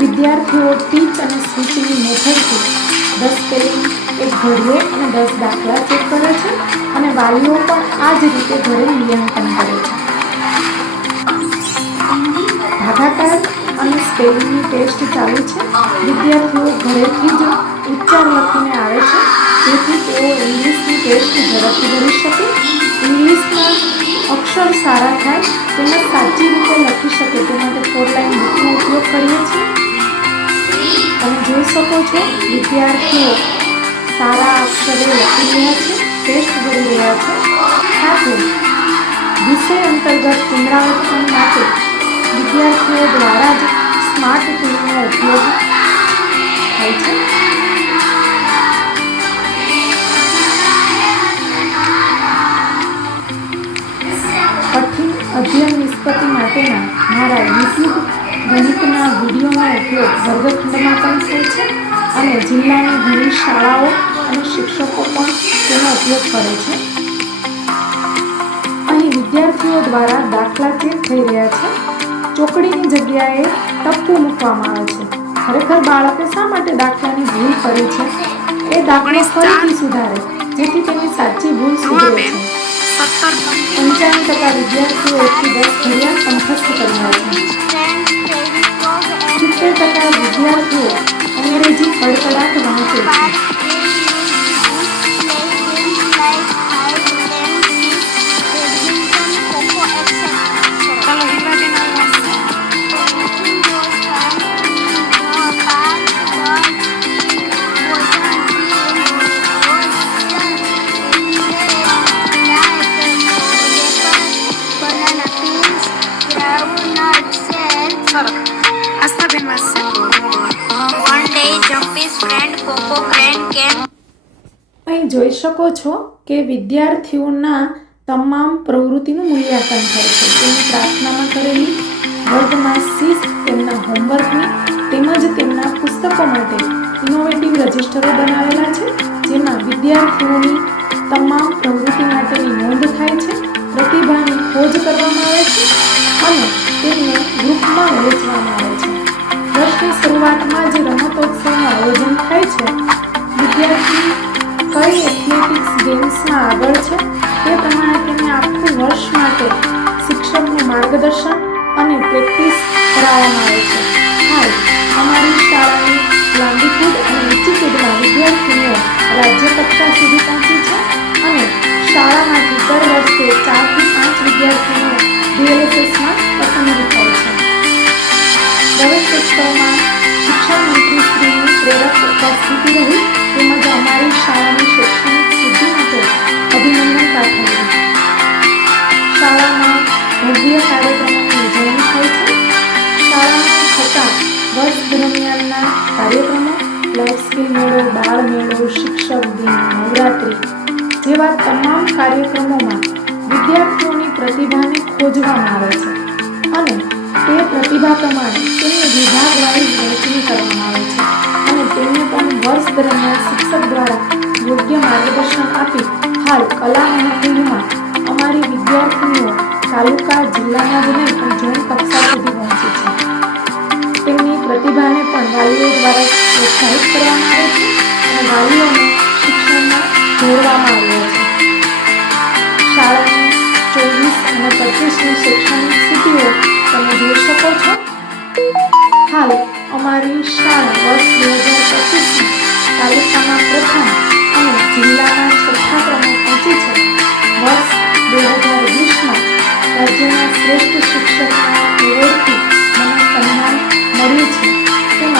વિદ્યાર્થીઓ ટીચ અને સ્વિચની મેથડથી 10 સ્પેલિંગ, એક ઘડીઓ અને 10 દાખલા ચેક કરે છે અને વાલીઓ પણ આ જ રીતે ઘરે મૂલ્યાંકન કરે છે. ભાગાકાર અને સ્પેલિંગની ટેસ્ટ ચાલુ છે. વિદ્યાર્થીઓ ઘરેથી જ ઉચ્ચાર લખીને આવે છે જેથી તેઓ ઇંગ્લિશની ટેસ્ટ ઝડપથી ભરી શકે, ઇંગ્લિશમાં અક્ષર સારા થાય તેમજ સાચી રીતે લખી શકે તે માટે 4 લાઇન બુકનો ઉપયોગ કરીએ છીએ. તમે જોઈ શકો છો વિદ્યાર્થીઓ સારા અક્ષરે લખી રહ્યા છે, ટેસ્ટ ભરી રહ્યા છે. સાથે વિષય અંતર્ગત પુનરાવર્તન માટે વિદ્યાર્થીઓ દ્વારા જ સ્માર્ટ ટૂલનો ઉપયોગ થાય છે. કઠિન અધ્યયન નિષ્પત્તિ માટેના મારા YouTube ગણિતના વિડીયોનો ઉપયોગ વર્ગખંડમાં પણ થાય છે અને જિલ્લાની ઘણી શાળાઓ અને શિક્ષકો પણ તેનો ઉપયોગ કરે છે. અહીં વિદ્યાર્થીઓ દ્વારા દાખલા ચેક થઈ રહ્યા છે. ચોકડીની જગ્યાએ ટપકું મૂકવામાં આવે છે. ખરેખર બાળકે શા માટે દાખલાની ભૂલ કરી છે એ દાખલો ફરીથી સુધારે જેથી તેની સાચી ભૂલ સુધરે છે. 95% વિદ્યાર્થીઓ 1 થી 10 ઘડિયા કંઠસ્થ કર્યા છે. 70% વિદ્યાર્થીઓ અંગ્રેજી કડકડાટ વાંચે છે. અહીં જોઈ શકો છો કે વિદ્યાર્થીઓના તમામ પ્રવૃત્તિનું મૂલ્યાંકન થાય છે. તેની પ્રાર્થનામાં કરેલી વર્ગમાં શિસ્ત, તેમના હોમવર્કની તેમજ તેમના પુસ્તકો માટે ઇનોવેટિવ રજિસ્ટરો બનાવેલા છે જેમાં વિદ્યાર્થીઓની તમામ પ્રવૃત્તિ માટેની નોંધ થાય છે, પ્રતિભાની ખોજ કરવામાં આવે છે અને તેમને ગ્રુપમાં વહેંચવામાં આવે છે. વર્ષની શરૂઆતમાં જ રમતોત્સવનું આયોજન થાય છે. વિદ્યાર્થી કઈ એથ્લેટિક્સ ગેમ્સમાં આગળ છે તે પ્રમાણે તેને આખું વર્ષ માટે શિક્ષકનું માર્ગદર્શન અને પ્રેક્ટિસ કરાવવામાં આવે છે. હાલ અમારી શાળાની લાંબી કૂદ અને ઊંચી કૂદમાં વિદ્યાર્થીઓ રાજ્ય કક્ષા સુધી પહોંચી છે અને શાળામાંથી દર વર્ષે 4 થી 5 વિદ્યાર્થીઓ DLSSમાં પસંદગી થાય છે. દરેક ઉત્સવમાં શિક્ષણ મંત્રી શ્રીની પ્રેરક ઉપસ્થિતિ રહી તેમજ અમારી શાળાની શૈક્ષણિક સિદ્ધિ માટે અભિનંદન પાઠવ્યું. શાળામાં ભવ્ય કાર્યક્રમોની ઉજવણી થાય છે. શાળામાં થતા વર્ષ દરમિયાનના કાર્યક્રમો, લાઈફ સ્કિલ મેળો, બાળ મેળો, શિક્ષક દિન, નવરાત્રિ જેવા તમામ કાર્યક્રમોમાં વિદ્યાર્થીઓની પ્રતિભાને ખોજવામાં આવે છે અને તે પ્રતિભા પ્રમાણે તેમને વિભાગ વાઇઝ વહેંચણી કરવામાં આવે છે અને તેમને પણ વર્ષ દરમિયાન શિક્ષક દ્વારા યોગ્ય માર્ગદર્શન આપી હાલ કલા મહાકુંભમાં અમારી વિદ્યાર્થીનીઓ તાલુકા, જિલ્લામાં જ નહીં પણ ઝોન કક્ષા સુધી પહોંચી છે. તેમની પ્રતિભાને પણ વાલીઓ દ્વારા પ્રોત્સાહિત કરવામાં આવે છે અને વાલીઓને શિક્ષણમાં જોડવામાં આવ્યો છે. શાળાની 24 અને 25ની શૈક્ષણિક સિદ્ધિઓ તમે જોઈ શકો છો. હાલ અમારી શાળા વર્ષ 2025માં તાલુકામાં પ્રથમ અને જિલ્લાના 6થા ક્રમે પહોંચી છે. વર્ષ 2020માં રાજ્યના શ્રેષ્ઠ શિક્ષકના એવોર્ડથી મને સન્માન મળ્યું છે. તેમજ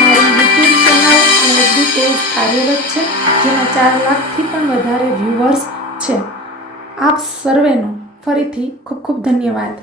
મારી YouTube ચેનલ અને FB પેજ કાર્યરત છે જેમાં 4 લાખથી પણ વધારે વ્યુઅર્સ છે. આપ સર્વેનો ફરીથી ખૂબ ખૂબ ધન્યવાદ.